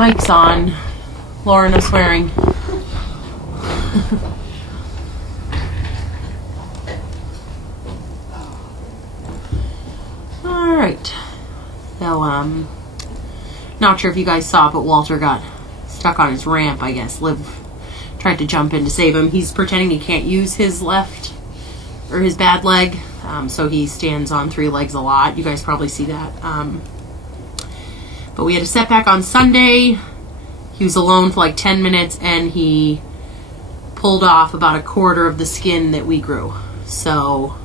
mic's on. Laura, no swearing. Alright. So, not sure if you guys saw, but Walter got stuck on his ramp, I guess. Liv tried to jump in to save him. He's pretending he can't use his left, or his bad leg, so he stands on 3 legs a lot. You guys probably see that. But we had a setback on Sunday. He was alone for like 10 minutes, and he pulled off about a quarter of the skin that we grew. So,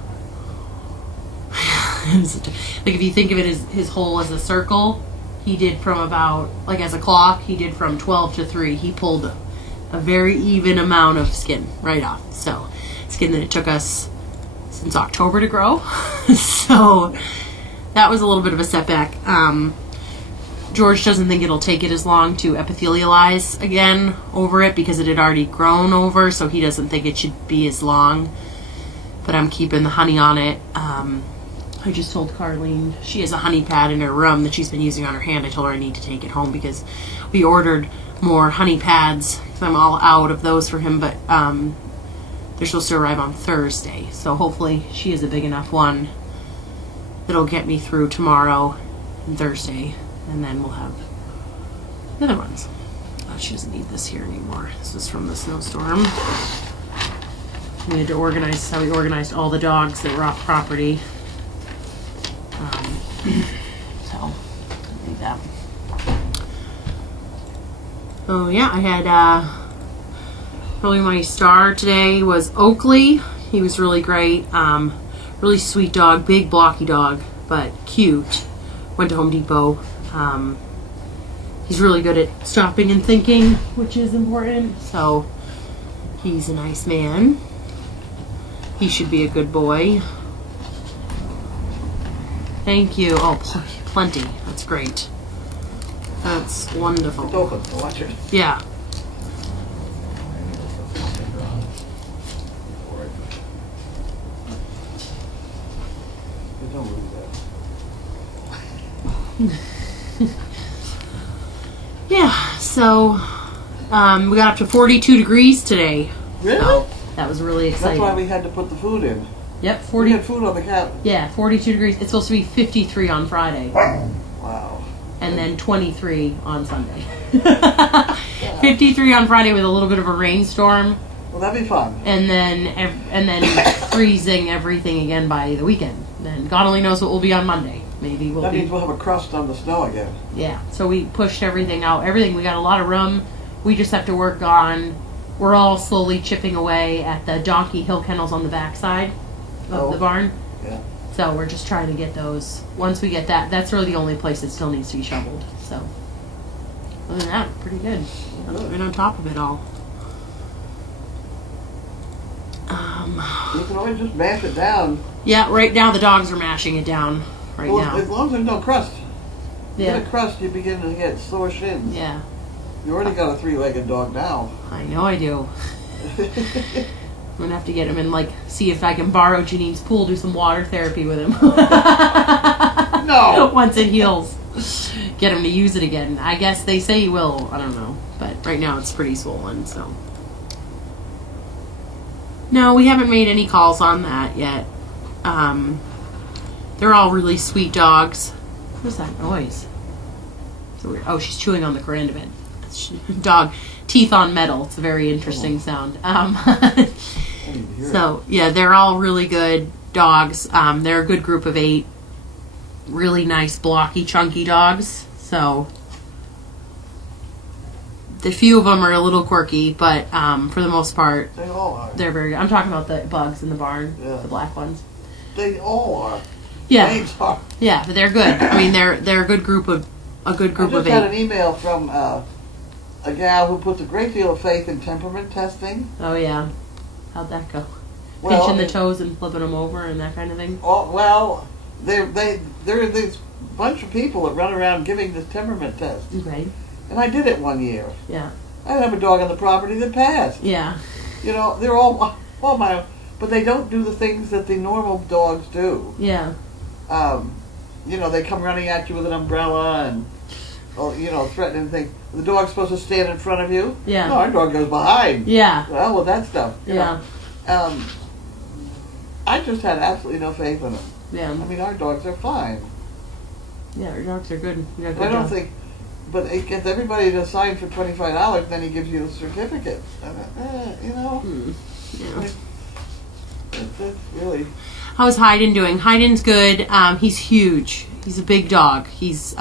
like if you think of it as his hole as a circle, he did from about, like as a clock, he did from 12 to 3. He pulled a very even amount of skin right off. So, skin that it took us since October to grow. So, that was a little bit of a setback. George doesn't think it'll take it as long to epithelialize again over it because it had already grown over, so he doesn't think it should be as long. But I'm keeping the honey on it. I just told Carlene she has a honey pad in her room that she's been using on her hand. I told her I need to take it home because we ordered more honey pads because I'm all out of those for him, but they're supposed to arrive on Thursday. So hopefully she has a big enough one that'll get me through tomorrow and Thursday. And then we'll have the other ones. Oh, she doesn't need this here anymore. This is from the snowstorm. We had to organize how we organized all the dogs that were off property. So, I'll leave that. Oh yeah, I had probably my star today was Oakley. He was really great. Really sweet dog, big blocky dog, but cute. Went to Home Depot. He's really good at stopping and thinking, which is important. So he's a nice man. He should be a good boy. Thank you. Oh, plenty. That's great. That's wonderful. It's open, so watch it. Yeah. Don't lose that. Yeah, so we got up to 42 degrees today. Really? So that was really exciting. That's why we had to put the food in. Yep, 40. We had food on the cabin. Yeah, 42 degrees. It's supposed to be 53 on Friday. Wow. And then 23 on Sunday. 53 on Friday with a little bit of a rainstorm. Well, that'd be fun. And then freezing everything again by the weekend. Then God only knows what will be on Monday. Maybe that means we'll have a crust on the snow again. Yeah, so we pushed everything out. We got a lot of room. We just have to work on, we're all slowly chipping away at the donkey hill kennels on the backside of the barn. Yeah. So we're just trying to get those. Once we get that, that's really the only place that still needs to be shoveled. So other than that, pretty good. Right on top of it all. You can always just mash it down. Yeah, right now the dogs are mashing it down. Right now. As long as there's no crust. Yeah. Get a crust, you begin to get sore shins. Yeah. You already got a 3-legged dog now. I know I do. I'm gonna have to get him and see if I can borrow Janine's pool, do some water therapy with him. No. Once it heals, get him to use it again. I guess they say he will. I don't know, but right now it's pretty swollen. So no, we haven't made any calls on that yet. They're all really sweet dogs. What's that noise? So weird. Oh, she's chewing on the coranda bed. Dog teeth on metal. It's a very interesting sound. So yeah, they're all really good dogs. They're a good group of 8 really nice blocky chunky dogs. So the few of them are a little quirky, but for the most part they all are. They're very good. I'm talking about the bugs in the barn. Yeah. The black ones. They all are. Yeah. Names are. Yeah, but they're good. I mean, they're a good group of 8. I just had an email from a gal who puts a great deal of faith in temperament testing. Oh yeah, how'd that go? Well, Pinching the toes and flipping them over and that kind of thing. Oh well, there are this bunch of people that run around giving this temperament test. Okay. And I did it one year. Yeah. I have a dog on the property that passed. Yeah. You know, they're all my, but they don't do the things that the normal dogs do. Yeah. You know, they come running at you with an umbrella and threatening thing. The dog's supposed to stand in front of you. Yeah. No, our dog goes behind. Yeah. Well, with that stuff. Yeah. I just had absolutely no faith in it. Yeah. I mean, our dogs are fine. Yeah, our dogs are good. We got a good I don't dog. think, but it gets everybody to sign for $25, then he gives you a certificate. Yeah. It's really. How's Hayden doing? Hayden's good. He's huge. He's a big dog. He's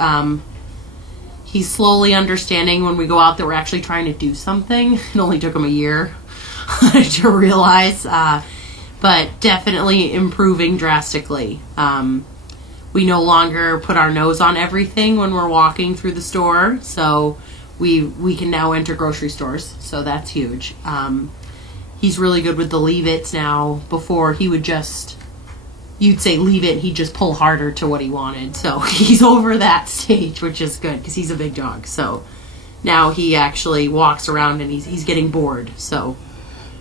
slowly understanding when we go out that we're actually trying to do something. It only took him a year to realize, but definitely improving drastically. We no longer put our nose on everything when we're walking through the store, so we can now enter grocery stores, so that's huge. He's really good with the leave-its now. Before, he would just, you'd say leave it, he'd just pull harder to what he wanted. So he's over that stage, which is good, because he's a big dog. So now he actually walks around and he's getting bored, so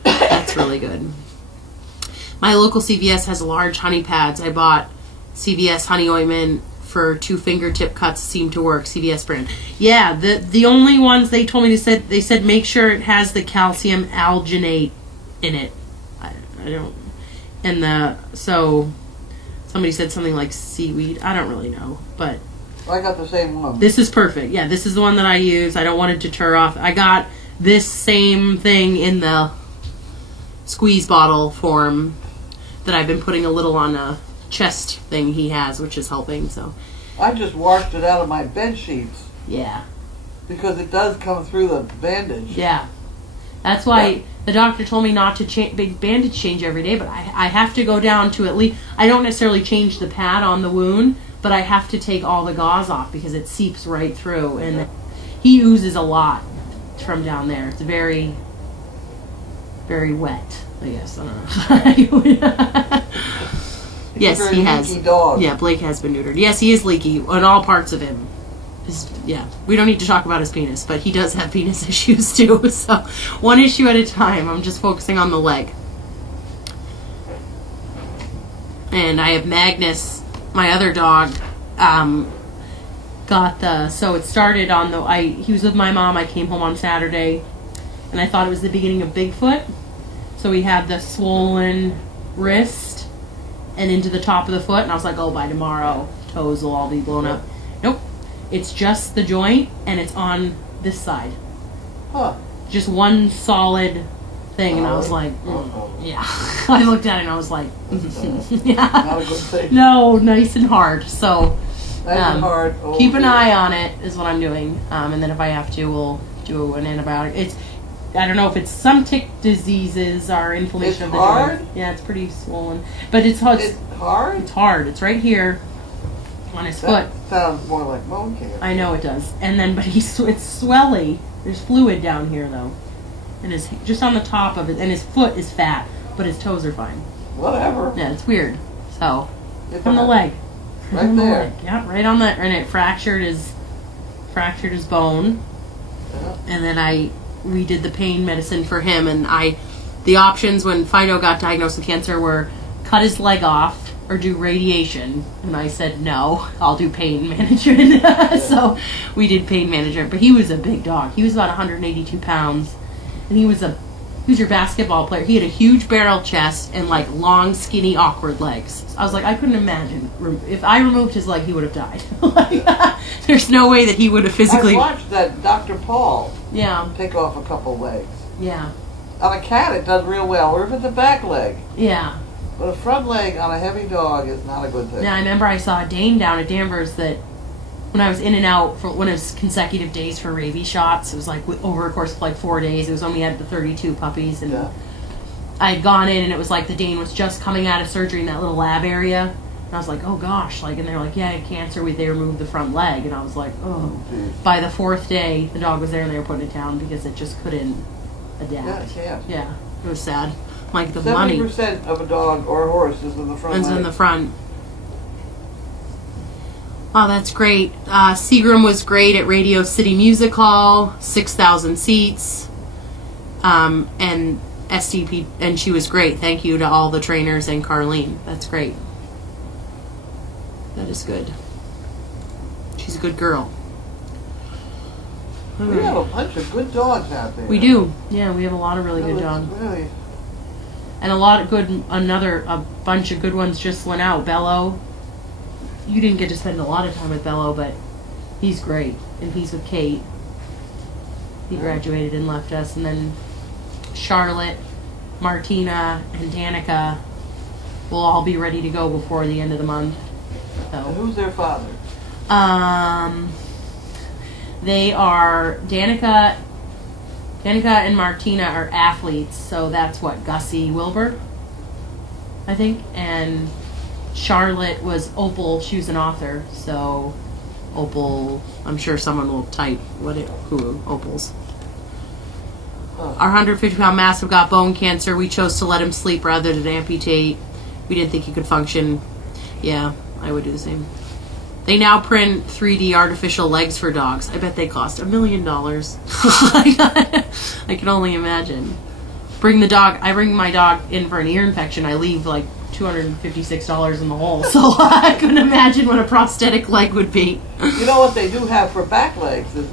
that's really good. My local CVS has large honey pads. I bought CVS honey ointment for 2 fingertip cuts, seem to work. CVS brand. Yeah, the only ones they told me, they said make sure it has the calcium alginate in it. I don't. And so somebody said something like seaweed. I don't really know, but I got the same one. this is perfect. Yeah, this is the one that I use. I don't want it to deter off. I got this same thing in the squeeze bottle form that I've been putting a little on a chest thing he has, which is helping. So I just washed it out of my bed sheets yeah, because it does come through the bandage. yeah. That's why the doctor told me not to big bandage change every day, but I have to go down to at least, I don't necessarily change the pad on the wound, but I have to take all the gauze off because it seeps right through, and he oozes a lot from down there. It's very, very wet, I guess. I don't know. Yes, he has. Dog. Yeah, Blake has been neutered. Yes, he is leaky on all parts of him. Yeah, we don't need to talk about his penis, but he does have penis issues too. So, one issue at a time. I'm just focusing on the leg. And I have Magnus, my other dog, so it started on he was with my mom. I came home on Saturday, and I thought it was the beginning of Bigfoot. So he had the swollen wrist and into the top of the foot, and I was like, oh, by tomorrow, toes will all be blown up. Nope. It's just the joint, and it's on this side. Huh. Just one solid thing, and I was like, yeah. I looked at it, and I was like, yeah. Not a good thing. No, nice and hard. So, Nice and hard. Oh, keep an dear. eye on it, is what I'm doing. And then if I have to, we'll do an antibiotic. I don't know if it's some tick diseases or inflammation of the hard? joint. Yeah, it's pretty swollen. But it's hard. It's hard? It's hard. It's right here on his foot. Sounds more like bone cancer. I know it does. And then, but it's swelly. There's fluid down here, though. And it's just on the top of it. And his foot is fat, but his toes are fine. Whatever. Yeah, it's weird. So, It's on the leg. Right on the there. leg. Yeah, right on the, and it fractured his bone. Yeah. And then we did the pain medicine for him, and the options when Fido got diagnosed with cancer were cut his leg off or do radiation, and I said no, I'll do pain management. So we did pain management, but he was a big dog. He was about 182 pounds, and he was your basketball player. He had a huge barrel chest and like long, skinny, awkward legs. So I was like, I couldn't imagine if I removed his leg, he would have died. There's no way that he would have physically. I watched that Dr. Paul. Yeah. Take off a couple legs. Yeah. On a cat, it does real well, or if it's a back leg. Yeah. But a front leg on a heavy dog is not a good thing. Yeah, I remember I saw a Dane down at Danvers that when I was in and out for one of his consecutive days for rabies shots, it was like over a course of like 4 days. It was when we had the 32 puppies, and I had gone in, and it was like the Dane was just coming out of surgery in that little lab area. And I was like, oh gosh, and they were like, yeah, I had cancer. They removed the front leg, and I was like, oh. By the 4th day, the dog was there, and they were putting it down because it just couldn't adapt. Yeah, it can't. Yeah, it was sad. Like the 70% money. of a dog or a horse is in the front It's leg. in the front. Oh, that's great. Seagram was great at Radio City Music Hall, 6,000 seats. And SDP, and she was great. Thank you to all the trainers and Carlene. That's great. That is good. She's a good girl. We have a bunch of good dogs out there. We do. Yeah, we have a lot of really good It's dogs. Really, And a bunch of good ones just went out. Bello. You didn't get to spend a lot of time with Bello, but he's great. And he's with Kate. He graduated and left us. And then Charlotte, Martina, and Danica will all be ready to go before the end of the month. and So, who's their father? they are Danica and Martina are athletes, so that's what Gussie Wilbur, I think, and Charlotte was Opal. She was an author, so Opal. I'm sure someone will type who Opal's. Our 150-pound Mastiff got bone cancer. We chose to let him sleep rather than amputate. We didn't think he could function. Yeah, I would do the same. They now print 3D artificial legs for dogs. I bet they cost $1 million. I can only imagine. I bring my dog in for an ear infection. I leave like $256 in the hole. So I couldn't imagine what a prosthetic leg would be. You know what they do have for back legs is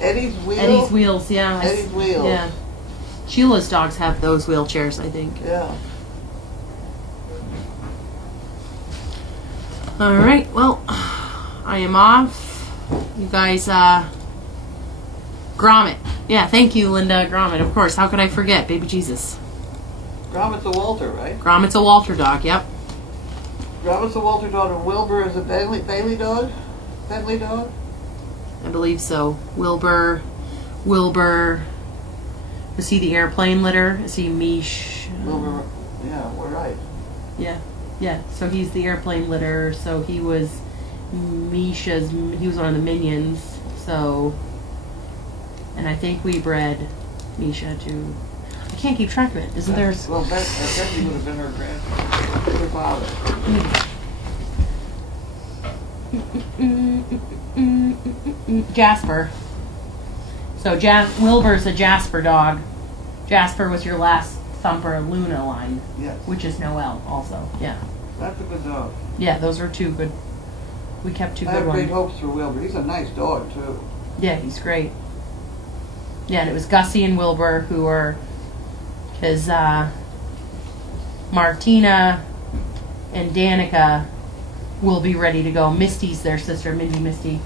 Eddie's wheel. Eddie's wheels, yeah. Eddie's wheels. Yeah. Sheila's dogs have those wheelchairs, I think. Yeah. All right, well, I am off. You guys, Gromit. Yeah, thank you, Linda. Gromit, of course. How could I forget? Baby Jesus. Gromit's a Walter, right? Gromit's a Walter dog, yep. Gromit's a Walter dog, and Wilbur is a Bailey dog? Bentley dog? I believe so. Wilbur. Was he the airplane litter? Is he Mish? Wilbur, yeah, we're right. Yeah, so he's the airplane litter, so he was Misha's, he was one of the minions, so, and I think we bred Misha to, I can't keep track of it, isn't there? Well, Bentley would have been her her father. Jasper. So Wilbur's a Jasper dog. Jasper was your last Thumper Luna line, Yes. which is Noelle also. Yeah. That's a good dog. Yeah, those are two good. We kept two I good have ones. great hopes for Wilbur. He's a nice dog, too. Yeah, he's great. Yeah, and it was Gussie and Wilbur who were his Martina and Danica will be ready to go. Misty's their sister, Mindy Misty.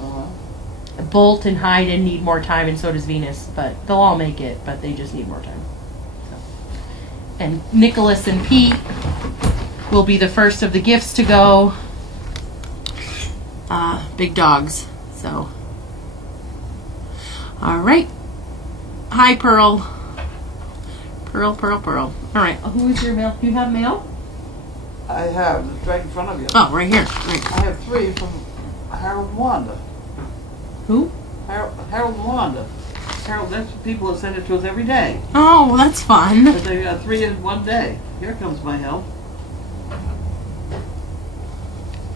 Uh-huh. Bolt and Hayden need more time, and so does Venus, but they'll all make it, but they just need more time. So. And Nicholas and Pete will be the first of the gifts to go. Big dogs, so. All right. Hi, Pearl. Pearl. All right, who is your mail? Do you have mail? I have. It's right in front of you. Oh, right here. Right. I have 3 from Harold and Wanda. Who? Harold and Wanda. Harold, that's the people that send it to us every day. Oh, well, that's fun. But they got 3 in one day. Here comes my help.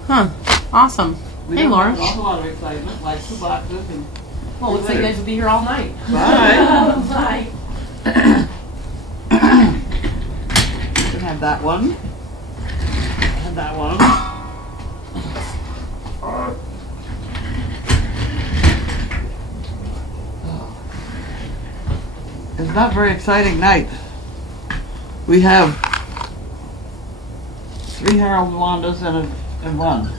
Huh. Awesome. We Hey, don't Laura. have an awful lot of excitement, like 2 boxes and. Well, looks like you guys will be here all night. Bye. Bye. You can have that one. And that one. It's not a very exciting night. We have 3 Harold Wandas and 1.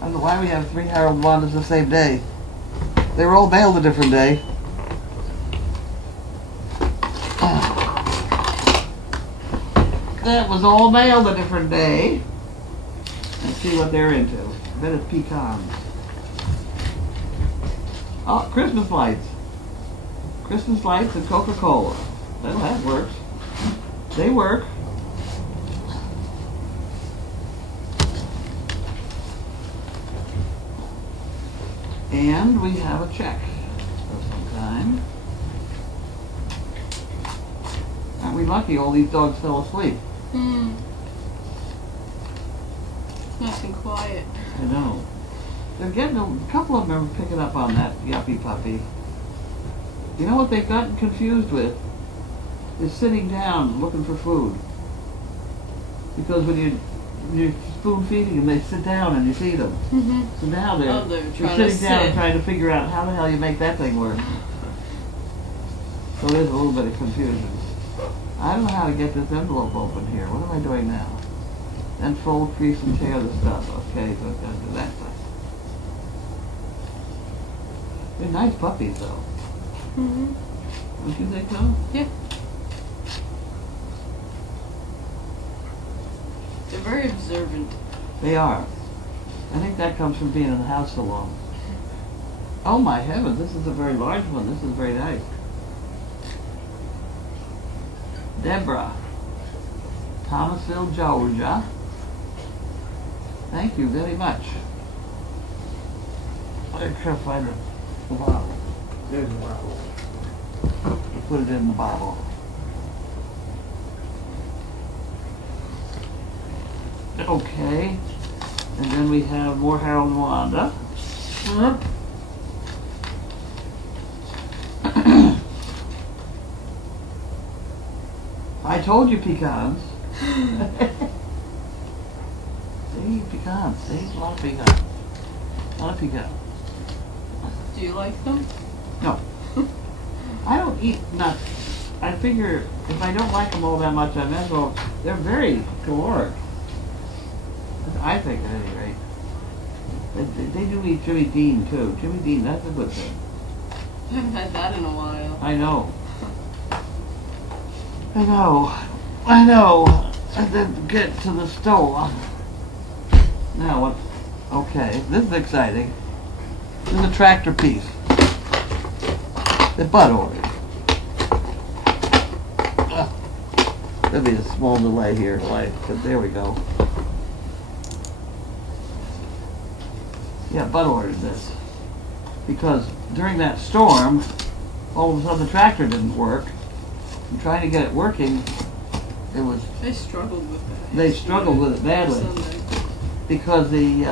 I don't know why we have 3 Harold Wandas the same day. They were all mailed a different day. That was all mailed a different day. Let's see what they're into. I bet it's pecans. Oh, Christmas lights. Christmas lights and Coca-Cola. Well, that works. They work. And we have a check of some kind. Aren't we lucky all these dogs fell asleep? Nice and quiet. I know. They're getting a couple of them are picking up on that yuppie puppy. You know what they've gotten confused with? Is sitting down looking for food. Because when you're spoon feeding them, they sit down and you feed them. Mm-hmm. So now they're, Oh, they're they're trying to sitting down and sit. trying to figure out how the hell you make that thing work. So there's a little bit of confusion. I don't know how to get this envelope open here. What am I doing now? Then fold, crease, and tear the stuff. Okay, so I've got to do that stuff. They're nice puppies, though. Mm-hmm. Don't you think so? Yeah. They're very observant. They are. I think that comes from being in the house so long. Oh my heavens, this is a very large one. This is very nice. Deborah, Thomasville, Georgia. Thank you very much. I can't find the bottle. There's the bottle. Put it in the bottle. Okay. And then we have more Harold and Wanda. I told you pecans. See, pecans. See, a lot of pecans. A lot of pecans. Do you like them? No. I don't eat nuts. I figure if I don't like them all that much, I might as well. They're very caloric. I think at any rate. They do eat Jimmy Dean too. Jimmy Dean, that's a good thing. I haven't had that in a while. I know. I know. I know. And then get to the stove. Now what? Okay, this is exciting. This is a tractor piece. The butt ordered. There'll be a small delay here, but there we go. Yeah, Bud ordered this because during that storm, all of a sudden the tractor didn't work. And trying to get it working, it was. They struggled with it. They struggled with it badly Sunday. because the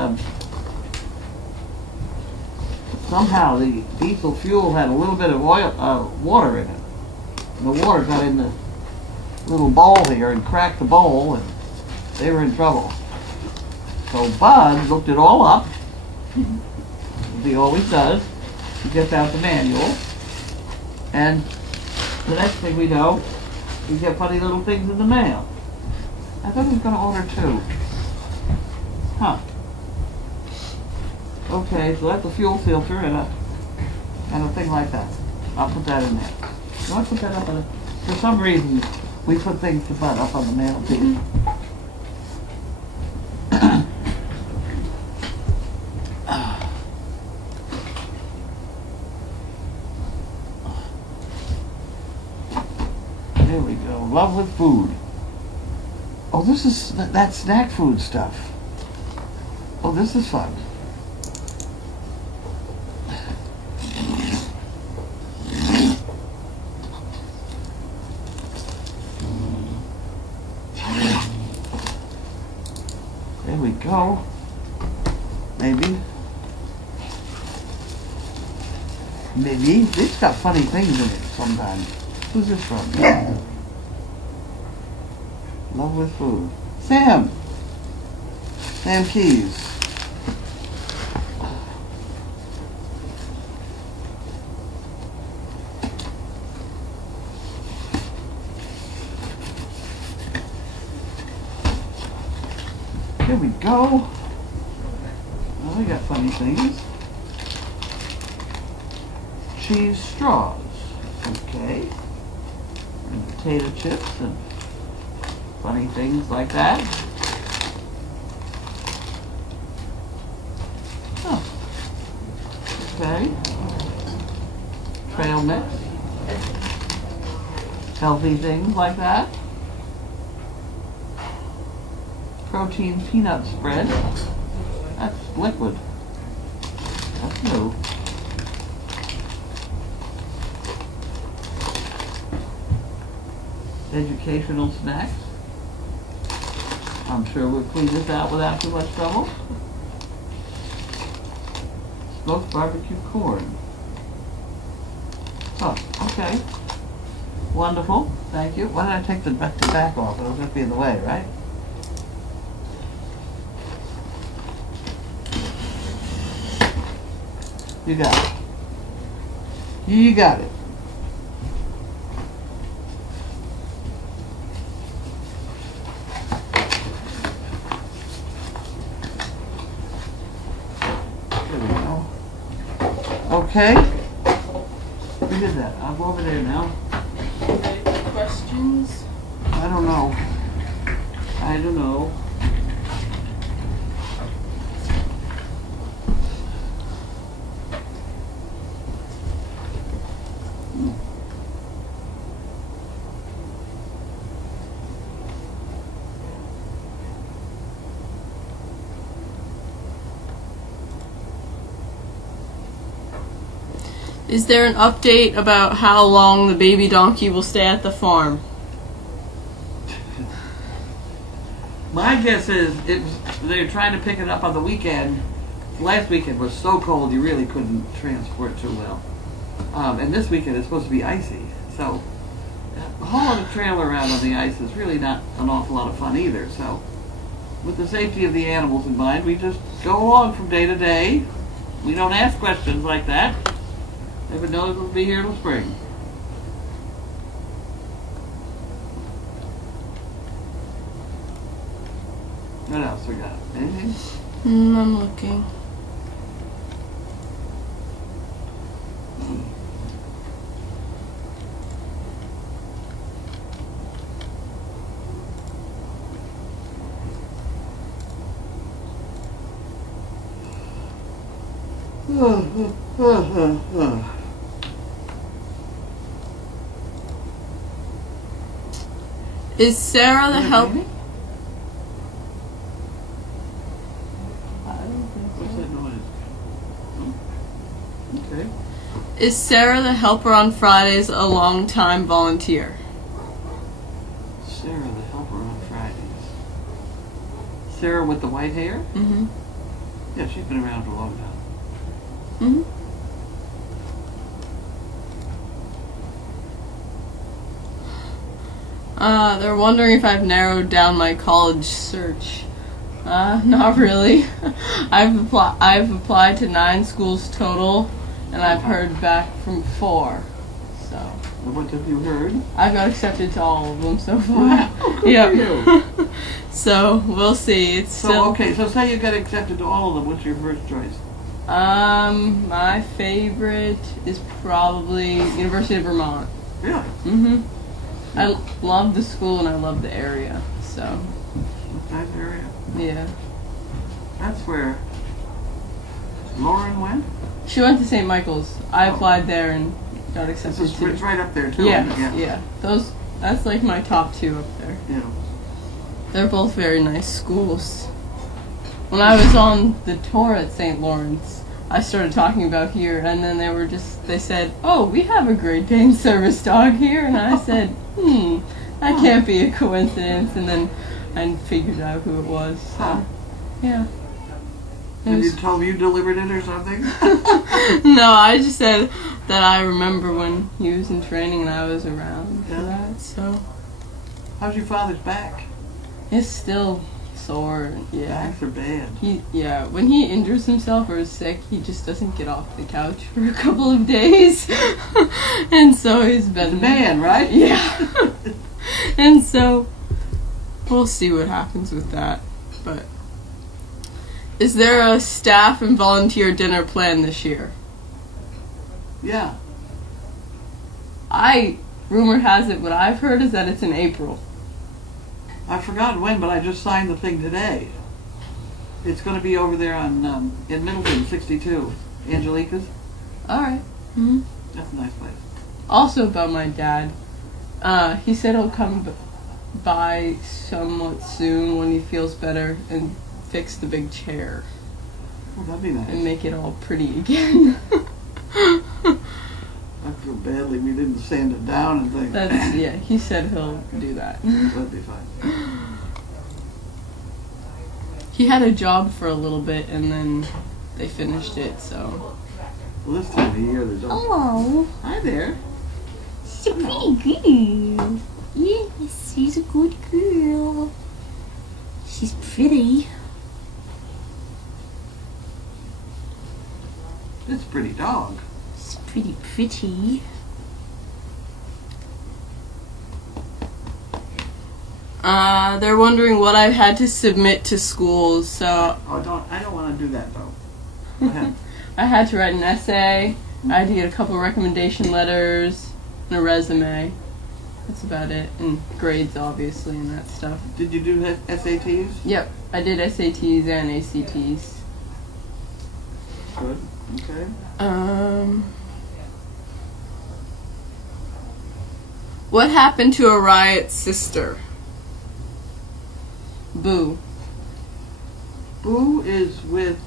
somehow the diesel fuel had a little bit of oil, water in it. And the water got in the little bowl here and cracked the bowl, and they were in trouble. So Bud looked it all up. As he always does. He gets out the manual, and the next thing we know, we get funny little things in the mail. I thought he was going to order 2. Huh. Okay, so that's a fuel filter and a thing like that. I'll put that in there. So I'll put that up on it. For some reason, we put things to Bud up on the mail too. There we go. Love with food. Oh, this is that snack food stuff. Oh, this is fun. There we go. Maybe. Maybe. It's got funny things in it sometimes. Who's this from? Love with food. Sam! Sam Keys. Here we go. Oh, they got funny things. Cheese straws. Okay. And potato chips and funny things like that. Oh. Okay. Trail mix. Healthy things like that. Protein peanut spread. That's liquid. That's new. Educational snacks. I'm sure we'll clean this out without too much trouble. Smoked barbecue corn. Oh, okay. Wonderful. Thank you. Why did I take the back off? It was going to be in the way, right? You got it. You got it. There we go. Okay. We did that. I'll go over there now. Any questions? I don't know. I don't know. Is there an update about how long the baby donkey will stay at the farm? My guess is they're trying to pick it up on the weekend. Last weekend was so cold you really couldn't transport too well. And this weekend it's supposed to be icy. So hauling a trailer around on the ice is really not an awful lot of fun either. So with the safety of the animals in mind, we just go along from day to day. We don't ask questions like that. Everyone knows we'll be here till spring. What else we got? Anything? I'm looking. Is Sarah the help? What's that noise? Oh. Okay. Is Sarah the helper on Fridays a long-time volunteer? Sarah, the helper on Fridays. Sarah with the white hair? Mm-hmm. Yeah, she's been around for a long time. Mm-hmm. They're wondering if I've narrowed down my college search. Not really. I've applied to 9 schools total, and I've heard back from 4. So. And what have you heard? I've got accepted to all of them so far. Yep. So we'll see. It's still okay. So say you get accepted to all of them. What's your first choice? My favorite is probably University of Vermont. Really? Mm-hmm. I love the school and I love the area. So. Nice area. Yeah. That's where Lauren went? She went to St. Michael's. I applied there and got accepted It's too. right up there too. Yeah. That's like my top 2 up there. Yeah. They're both very nice schools. When I was on the tour at St. Lawrence, I started talking about here, and then they said, "Oh, we have a Great Dane service dog here," and I said, that can't be a coincidence, and then I figured out who it was. So, Huh. yeah. Have you told me you delivered it or something? No, I just said that I remember when he was in training and I was around for that, so. How's your father's back? It's still sore, yeah. Backs are bad. When he injures himself or is sick, he just doesn't get off the couch for a couple of days. And so he's been... He's a man, right? Yeah. And so, we'll see what happens with that. But, is there a staff and volunteer dinner planned this year? Yeah. Rumor has it, what I've heard is that it's in April. I forgot when, but I just signed the thing today. It's going to be over there on in Middleton, 62. Angelica's. All right. Mm-hmm. That's a nice place. Also about my dad, he said he'll come by somewhat soon when he feels better and fix the big chair. Oh, that'd be nice. And make it all pretty again. I feel badly we didn't sand it down and things. Yeah, he said he'll do that. That'd be fine. He had a job for a little bit and then they finished it, so. Well, this time of year there's always... Oh, Hi there. she's a pretty girl. Yes, she's a good girl. She's pretty. It's pretty dog. It's pretty pretty. They're wondering what I've had to submit to schools, so Oh, I don't want to do that though. Go ahead. I had to write an essay, I had to get a couple recommendation letters, and a resume. That's about it. And grades, obviously, and that stuff. Did you do SATs? Yep, I did SATs and ACTs. Good. Okay. What happened to Oriot's sister? Boo. Boo is with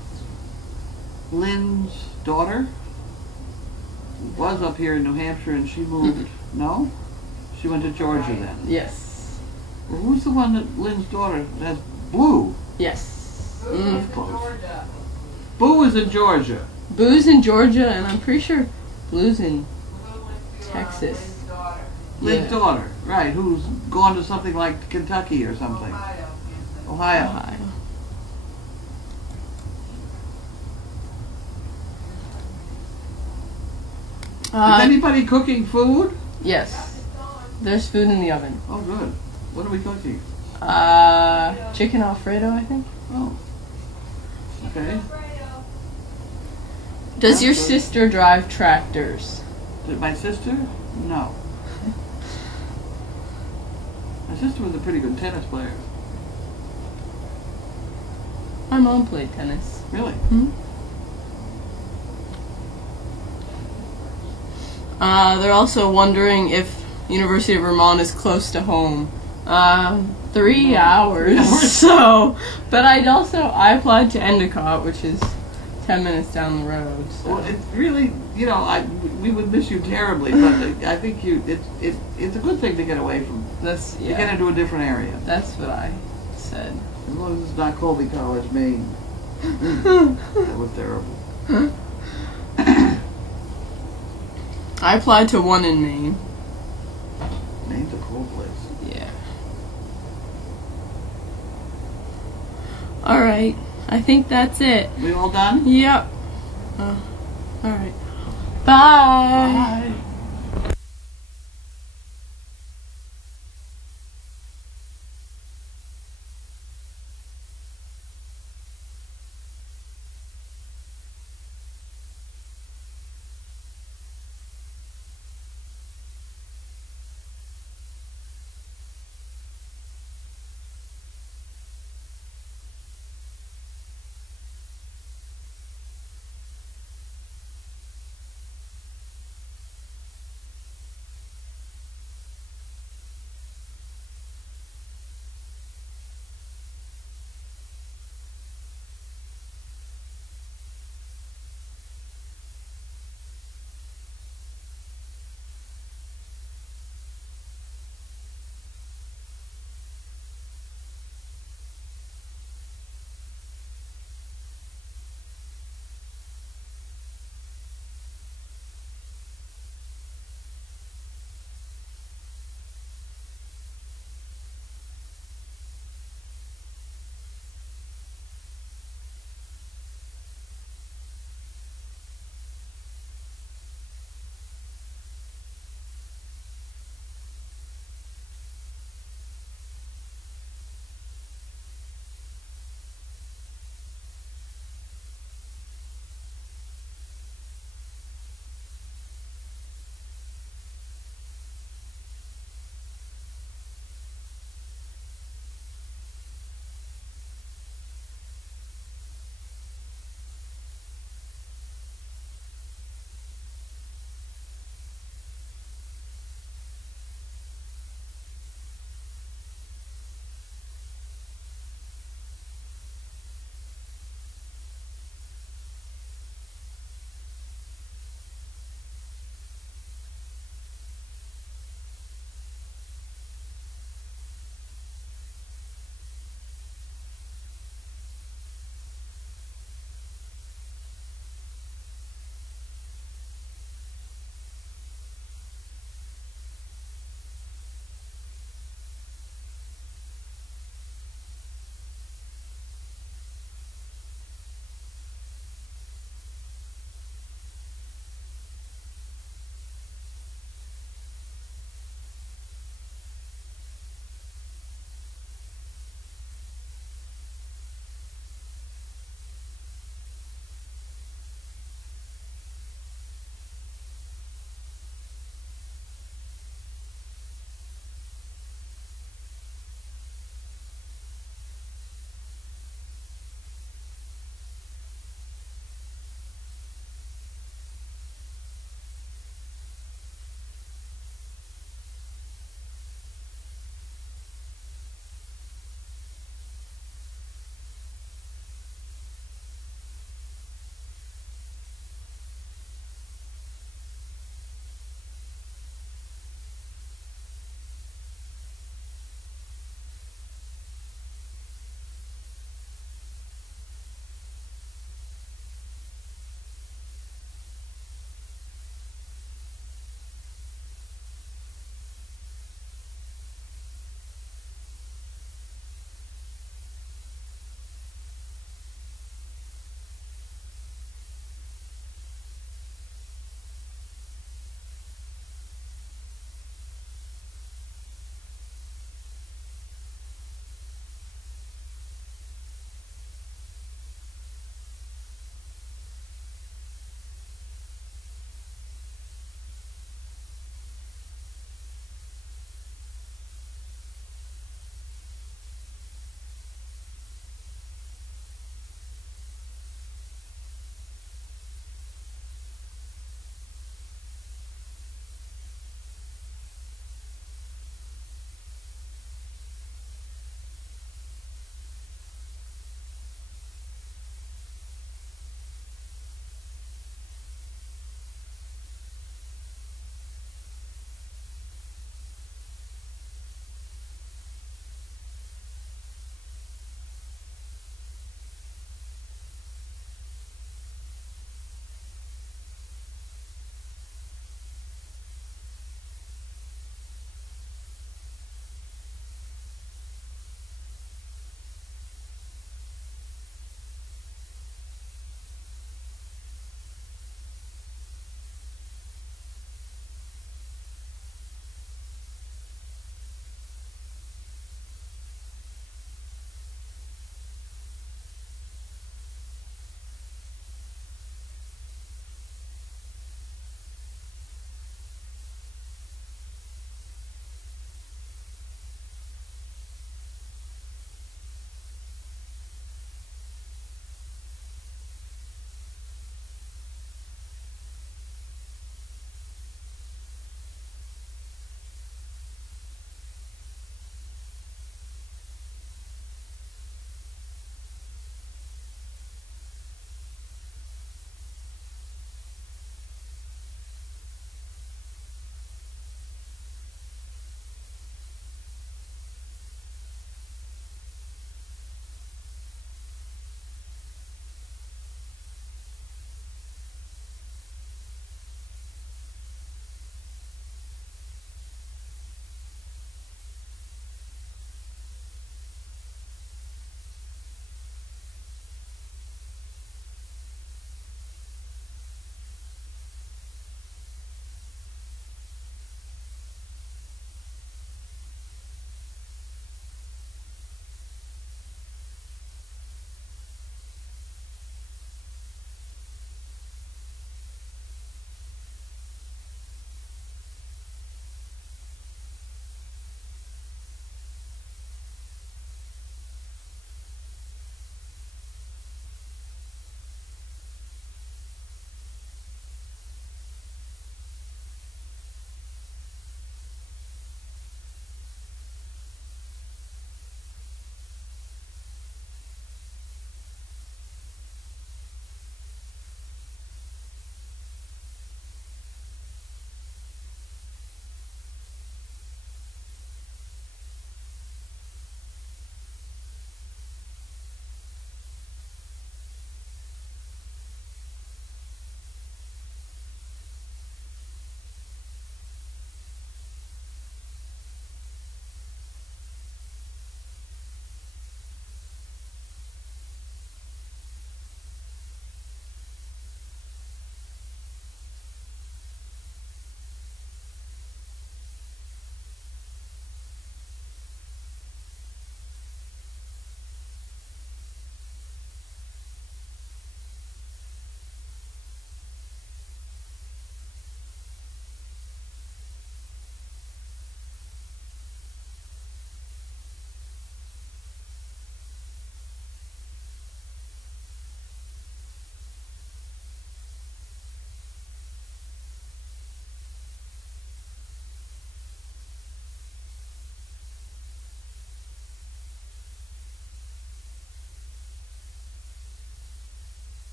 Lynn's daughter. Was up here in New Hampshire and she moved. No? She went to Georgia then. Yes. Well, who's the one that Lynn's daughter has? Blue. Yes. That's close. Boo is in Georgia. Boo's in Georgia, and I'm pretty sure Blue's in Texas. Lynn's daughter, right, who's gone to something like Kentucky or something. Ohio. Ohio. Is anybody cooking food? Yes. There's food in the oven. Oh, good. What are we cooking? Chicken Alfredo, I think. Oh. Okay. Does your That's good. sister drive tractors? Did my sister? No. My sister was a pretty good tennis player. My mom played tennis. Really? They're also wondering if University of Vermont is close to home. 3 hours. So, but I applied to Endicott, which is 10 minutes down the road. So. Well, it's really, we would miss you terribly, but I think it's a good thing to get away from. That's To get into a different area. That's what I said. As long as it's not Colby College, Maine. That was terrible. I applied to one in Maine. Maine's a cool place. Yeah. All right. I think that's it. We all done? Yep. All right. Bye. Bye.